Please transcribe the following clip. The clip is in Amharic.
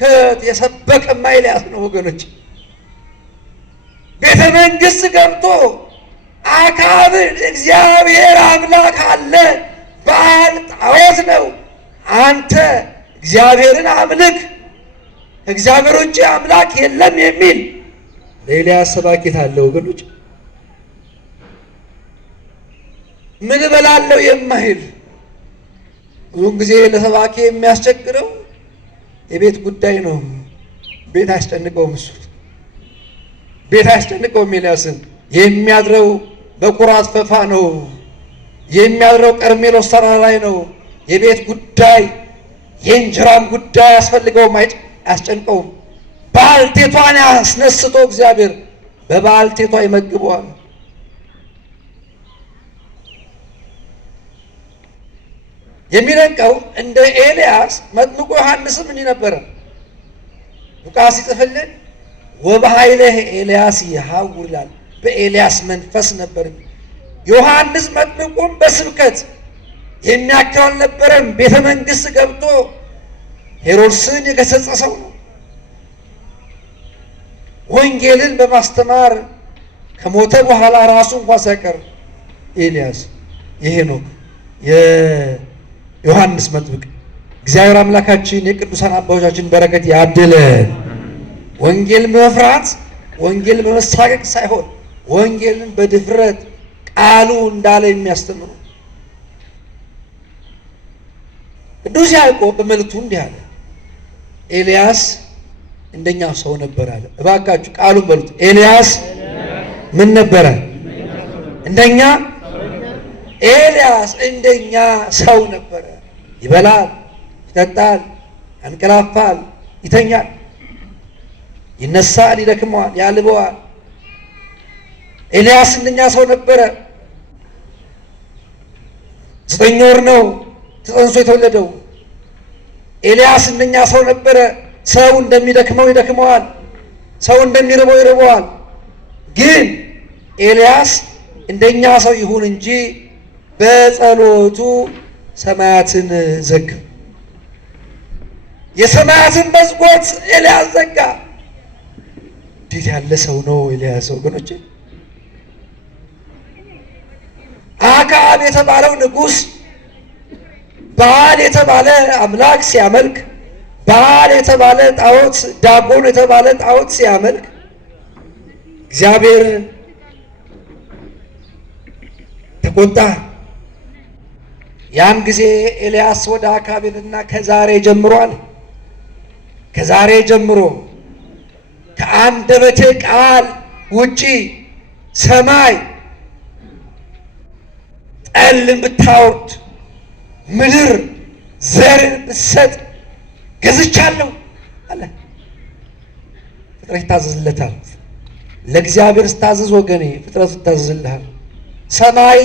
ስብከት የሰበከማ ኤልያስ ነው ወገኖች። ቤተ መንግሥት ገብቶ አክዓብን እግዚአብሔር አምላክ አለ፣ በዓል ጣዖት ነው፣ አንተ እግዚአብሔርን አምልክ፣ ከእግዚአብሔር ውጭ አምላክ የለም የሚል ለኤልያስ ሰባኪት አለ ወገኖች። ምን እበላለሁ የማይል ብዙውን ጊዜ ለሰባኪ የሚያስቸግረው የቤት ጉዳይ ነው። ቤት አያስጨንቀውም፣ እሱ ቤት አያስጨንቀውም። ኤልያስን የሚያድረው በኩራት ፈፋ ነው፣ የሚያድረው ቀርሜሎስ ተራራ ላይ ነው። የቤት ጉዳይ የእንጀራም ጉዳይ አያስፈልገውም፣ አያስጨንቀውም። ባልቴቷን ያስነስቶ እግዚአብሔር በባልቴቷ ይመግበዋል። የሚደንቀው እንደ ኤልያስ መጥምቁ ዮሐንስም እንዲህ ነበረ። ሉቃስ ይጽፍልን ወበኃይለ ኤልያስ ይሐውር ይላል። በኤልያስ መንፈስ ነበር። ዮሐንስ መጥምቁም በስብከት የሚያክል አልነበረም። ቤተ መንግሥት ገብቶ ሄሮድስን የገሰጸ ሰው ነው። ወንጌልን በማስተማር ከሞተ በኋላ ራሱ እንኳን ሳይቀር ኤልያስ የሄኖክ ዮሐንስ መጥምቅ። እግዚአብሔር አምላካችን የቅዱሳን አባቶቻችን በረከት ያድለን። ወንጌል በመፍራት ወንጌል በመሳቀቅ ሳይሆን ወንጌልን በድፍረት ቃሉ እንዳለ የሚያስተምሩ። ቅዱስ ያዕቆብ በመልእክቱ እንዲህ አለ፣ ኤልያስ እንደኛ ሰው ነበር አለ። እባካችሁ ቃሉን በሉት። ኤልያስ ምን ነበረ? እንደኛ ኤልያስ እንደኛ ሰው ነበረ። ይበላል፣ ይጠጣል፣ ያንቀላፋል፣ ይተኛል፣ ይነሳል፣ ይደክመዋል፣ ያልበዋል። ኤልያስ እንደኛ ሰው ነበረ። 9 ወር ነው ተጸንሶ የተወለደው። ኤልያስ እንደኛ ሰው ነበረ። ሰው እንደሚደክመው ይደክመዋል፣ ሰው እንደሚርበው ይርበዋል። ግን ኤልያስ እንደኛ ሰው ይሁን እንጂ በጸሎቱ ሰማያትን ዘጋ። የሰማያትን መስኮት ኤልያስ ዘጋ። እንዴት ያለ ሰው ነው ኤልያስ ወገኖቼ! አክዓብ የተባለው ንጉሥ በዓል የተባለ አምላክ ሲያመልክ፣ በዓል የተባለ ጣዖት፣ ዳጎን የተባለ ጣዖት ሲያመልክ እግዚአብሔር ተቆጣ። ያን ጊዜ ኤልያስ ወደ አክዓብ ሄደና ከዛሬ ጀምሯል፣ ከዛሬ ጀምሮ ከአንደበቴ ቃል ውጪ ሰማይ ጠልን ብታወርድ ምድር ዘርን ብትሰጥ ገዝቻለሁ አለ። ፍጥረት ይታዘዝለታል። ለእግዚአብሔር ስታዘዝ ወገኔ ፍጥረት ይታዘዝልሃል። ሰማይ